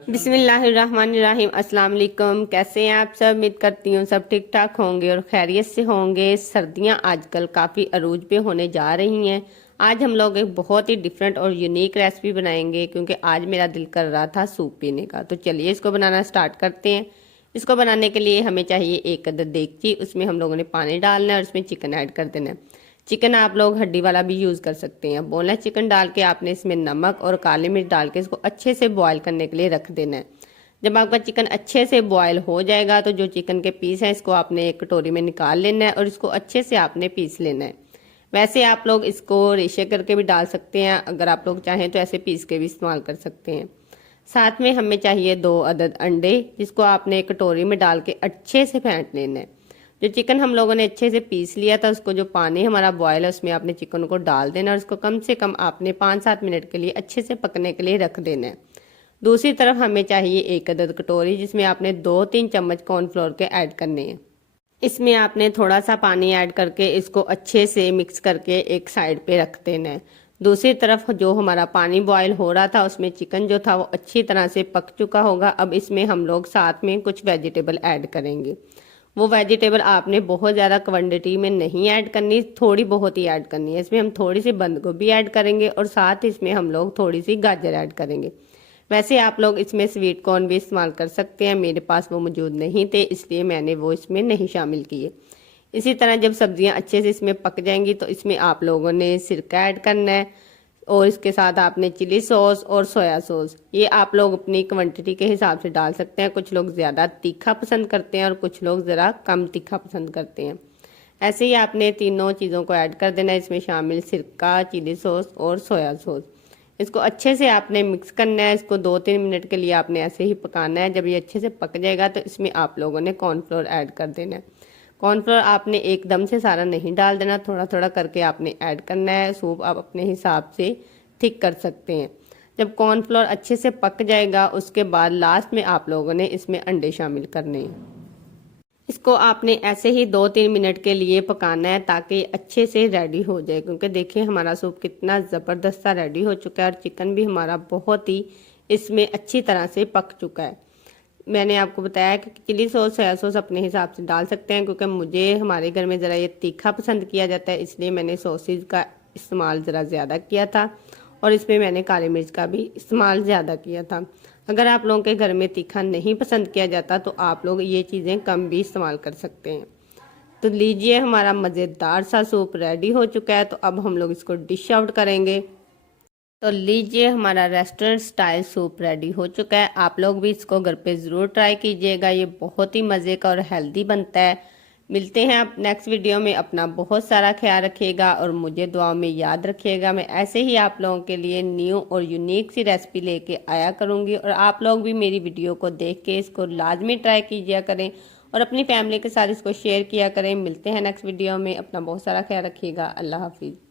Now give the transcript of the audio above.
बिस्मिल्लाहिर्रहमानिर्रहीम। अस्सलाम वालेकुम। कैसे हैं आप सब? उम्मीद करती हूँ सब ठीक ठाक होंगे और खैरियत से होंगे। सर्दियाँ आजकल काफ़ी अरूज पे होने जा रही हैं। आज हम लोग एक बहुत ही डिफरेंट और यूनिक रेसिपी बनाएंगे क्योंकि आज मेरा दिल कर रहा था सूप पीने का। तो चलिए इसको बनाना स्टार्ट करते हैं। इसको बनाने के लिए हमें चाहिए एक अदद देगची। उसमें हम लोगों ने पानी डालना है और उसमें चिकन ऐड कर देना है। चिकन आप लोग हड्डी वाला भी यूज़ कर सकते हैं। बोनलेस चिकन डाल के आपने इसमें नमक और काली मिर्च डाल के इसको अच्छे से बॉयल करने के लिए रख देना है। जब आपका चिकन अच्छे से बॉयल हो जाएगा तो जो चिकन के पीस हैं इसको आपने एक कटोरी में निकाल लेना है और इसको अच्छे से आपने पीस लेना है। वैसे आप लोग इसको रेशे करके भी डाल सकते हैं, अगर आप लोग चाहें तो ऐसे पीस के भी इस्तेमाल कर सकते हैं। साथ में हमें चाहिए 2 अदद अंडे, जिसको आपने एक कटोरी में डाल के अच्छे से फेंट लेना है। जो चिकन हम लोगों ने अच्छे से पीस लिया था उसको जो पानी हमारा बॉयल है उसमें आपने चिकन को डाल देना और उसको कम से कम आपने 5-7 मिनट के लिए अच्छे से पकने के लिए रख देना है। दूसरी तरफ हमें चाहिए एक अदद कटोरी, जिसमें आपने 2-3 चम्मच कॉर्नफ्लोर के ऐड करने हैं। इसमें आपने थोड़ा सा पानी ऐड करके इसको अच्छे से मिक्स करके एक साइड पे रख देना है। दूसरी तरफ जो हमारा पानी बॉयल हो रहा था उसमें चिकन जो था वो अच्छी तरह से पक चुका होगा। अब इसमें हम लोग साथ में कुछ वेजिटेबल ऐड करेंगे। वो वेजिटेबल आपने बहुत ज़्यादा क्वांटिटी में नहीं ऐड करनी, थोड़ी बहुत ही ऐड करनी है। इसमें हम थोड़ी सी बंद गोभी ऐड करेंगे और साथ इसमें हम लोग थोड़ी सी गाजर ऐड करेंगे। वैसे आप लोग इसमें स्वीट कॉर्न भी इस्तेमाल कर सकते हैं, मेरे पास वो मौजूद नहीं थे इसलिए मैंने वो इसमें नहीं शामिल किए। इसी तरह जब सब्जियां अच्छे से इसमें पक जाएंगी तो इसमें आप लोगों ने सिरका ऐड करना है और इसके साथ आपने चिली सॉस और सोया सॉस, ये आप लोग अपनी क्वांटिटी के हिसाब से डाल सकते हैं। कुछ लोग ज़्यादा तीखा पसंद करते हैं और कुछ लोग ज़रा कम तीखा पसंद करते हैं। ऐसे ही आपने तीनों चीज़ों को ऐड कर देना है। इसमें शामिल सिरका, चिली सॉस और सोया सॉस। इसको अच्छे से आपने मिक्स करना है। इसको 2-3 मिनट के लिए आपने ऐसे ही पकाना है। जब ये अच्छे से पक जाएगा तो इसमें आप लोगों ने कॉर्नफ्लोर ऐड कर देना है। कॉर्नफ्लोर आपने एकदम से सारा नहीं डाल देना, थोड़ा थोड़ा करके आपने ऐड करना है। सूप आप अपने हिसाब से थिक कर सकते हैं। जब कॉर्नफ्लोर अच्छे से पक जाएगा उसके बाद लास्ट में आप लोगों ने इसमें अंडे शामिल करने हैं। इसको आपने ऐसे ही 2-3 मिनट के लिए पकाना है ताकि अच्छे से रेडी हो जाए, क्योंकि देखिए हमारा सूप कितना ज़बरदस्त सा रेडी हो चुका है और चिकन भी हमारा बहुत ही इसमें अच्छी तरह से पक चुका है। मैंने आपको बताया कि चिली सॉस, सोया सॉस अपने हिसाब से डाल सकते हैं, क्योंकि मुझे हमारे घर में ज़रा ये तीखा पसंद किया जाता है इसलिए मैंने सॉसेज का इस्तेमाल ज़रा ज़्यादा किया था और इसमें मैंने काली मिर्च का भी इस्तेमाल ज़्यादा किया था। अगर आप लोगों के घर में तीखा नहीं पसंद किया जाता तो आप लोग ये चीज़ें कम भी इस्तेमाल कर सकते हैं। तो लीजिए हमारा मज़ेदार सा सूप रेडी हो चुका है। तो अब हम लोग इसको डिश आउट करेंगे। तो लीजिए हमारा रेस्टोरेंट स्टाइल सूप रेडी हो चुका है। आप लोग भी इसको घर पे ज़रूर ट्राई कीजिएगा, ये बहुत ही मज़े का और हेल्दी बनता है। मिलते हैं आप नेक्स्ट वीडियो में। अपना बहुत सारा ख्याल रखिएगा और मुझे दुआओं में याद रखिएगा। मैं ऐसे ही आप लोगों के लिए न्यू और यूनिक सी रेसिपी लेके आया करूँगी और आप लोग भी मेरी वीडियो को देख के इसको लाजमी ट्राई कीजिए करें और अपनी फैमिली के साथ इसको शेयर किया करें। मिलते हैं नेक्स्ट वीडियो में। अपना बहुत सारा ख्याल रखिएगा। अल्लाह हाफिज़।